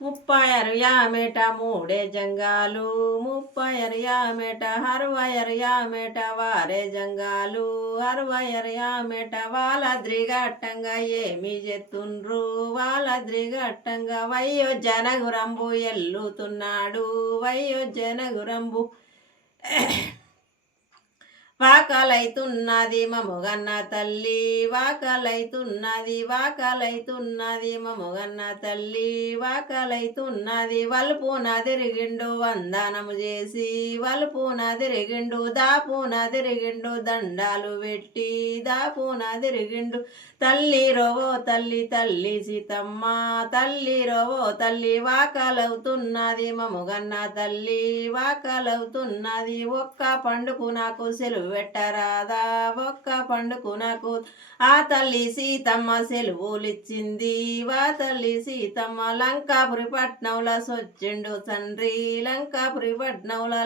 36 యామేట మూడే జంగాలు 36 యామేట 60 యామేట వారే జంగాలు 60 యామేట వాళ్ళద్రిగట్టంగా ఏమి చెత్తుండ్రు వాళ్ళద్రిగట్టంగా వయ్యో జనగురంబు ఎల్లుతున్నాడు వయ్యో జనగురంబు వాకలైతున్నది మముగన్న తల్లి వాకలైతున్నది మముగన్న తల్లి వాకలైతున్నది వల్పున తిరిగిండు వందనము చేసి వల్పున తిరిగిండు దాపున తిరిగిండు దండాలు పెట్టి దాపున తిరిగిండు తల్లి రోవో తల్లి తల్లి సీతమ్మ తల్లి రోవో తల్లి వాకలవుతున్నది మముగన్న తల్లి వాకలవుతున్నది ఒక్క పండుకు నాకు సెలవు పెట్టరాదా ఒక్క పండుకు నాకు ఆ తల్లి సీతమ్మ సెలవులిచ్చింది వా తల్లి సీతమ్మ లంకాపురి పట్నంలో సొచ్చిండు తండ్రి లంకాపురి పట్నంలో